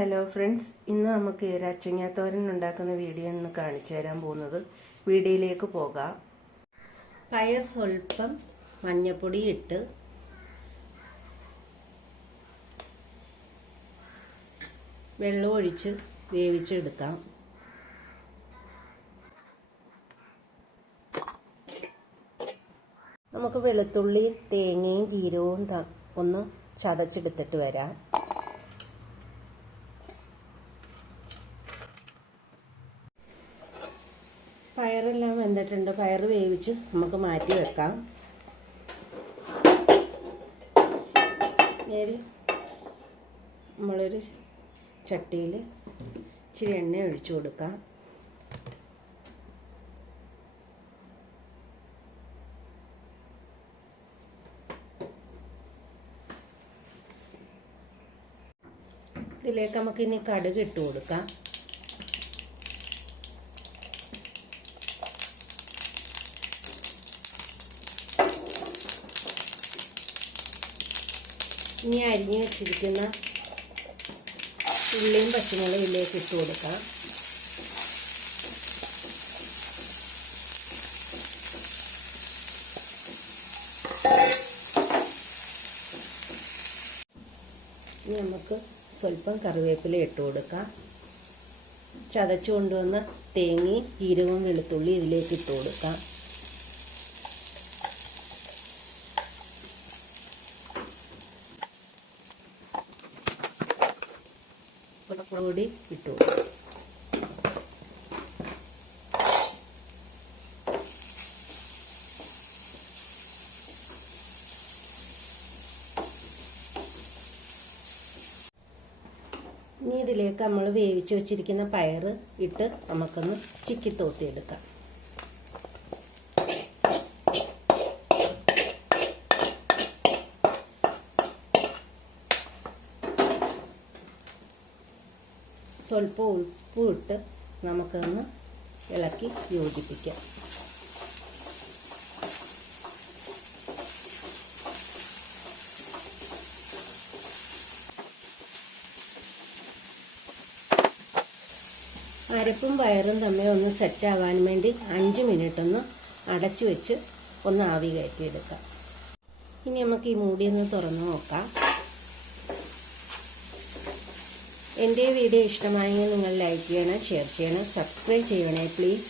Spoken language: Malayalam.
ഹലോ ഫ്രണ്ട്സ്, ഇന്ന് നമുക്ക് അച്ചിങ്ങാത്തോരൻ ഉണ്ടാക്കുന്ന വീഡിയോ ആണ് കാണിച്ചു തരാൻ പോകുന്നത്. വീഡിയോയിലേക്ക് പോകാം. പയർ സ്വല്പം മഞ്ഞപ്പൊടി ഇട്ട് വെള്ളം ഒഴിച്ച് വേവിച്ചെടുക്കാം. നമുക്ക് വെളുത്തുള്ളിയും തേങ്ങയും ജീരകവും ഒന്ന് ചതച്ചെടുത്തിട്ട് വരാം. പയറെല്ലാം വെന്തിട്ടുണ്ട്. പയർ വേവിച്ച് നമുക്ക് മാറ്റി വെക്കാം. നമ്മളൊരു ചട്ടിയിൽ ഇച്ചിരി എണ്ണ ഒഴിച്ചു കൊടുക്കാം. ഇതിലേക്ക് നമുക്കിനി കടുക് ഇട്ട് കൊടുക്കാം. ഇനി അരിഞ്ഞ് വെച്ചിരിക്കുന്ന ഉള്ളിയും പച്ചമുളകും ഇതിലേക്ക് ഇട്ട് കൊടുക്കാം. ഇനി നമുക്ക് സ്വല്പം കറിവേപ്പില ഇട്ട് കൊടുക്കാം. ചതച്ചു കൊണ്ടുവന്ന തേങ്ങയും ജീരകവും വെളുത്തുള്ളി ഇതിലേക്ക് ഇട്ട് കൊടുക്കാം. പൊടി ഇട്ടു. ഇനി ഇതിലേക്ക് നമ്മൾ വേവിച്ച് വെച്ചിരിക്കുന്ന പയർ ഇട്ട് നമുക്കൊന്ന് ചിക്കി തോത്തിയെടുക്കാം. സ്വല്പം ഉപ്പ് ഇട്ട് നമുക്കൊന്ന് ഇളക്കി യോജിപ്പിക്കാം. അരപ്പും പയറും തമ്മിൽ ഒന്ന് സെറ്റാവാൻ വേണ്ടി 5 മിനിറ്റ് ഒന്ന് അടച്ചു വെച്ച് ഒന്ന് ആവി കയറ്റിയെടുക്കാം. ഇനി നമുക്ക് ഈ മൂടി ഒന്ന് തുറന്ന് നോക്കാം. എൻ്റെ വീഡിയോ ഇഷ്ടമായെങ്കിൽ നിങ്ങൾ ലൈക്ക് ചെയ്യണം, ഷെയർ ചെയ്യണം, സബ്സ്ക്രൈബ് ചെയ്യണേ പ്ലീസ്.